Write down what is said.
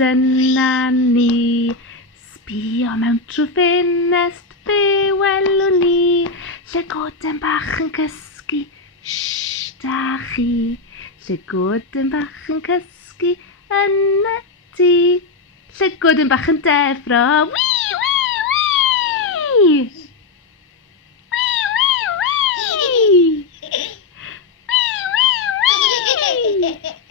dyna ni. Sbïo mewn trwy ffenest, fe welwn ni. Llygod bach yn cysgu, shh da chi. Llygod bach yn cysgu yn y tŷ. Llygod bach yn deffro, wii, wii, wii! Wii, wii, wii! Wii, wii, wii!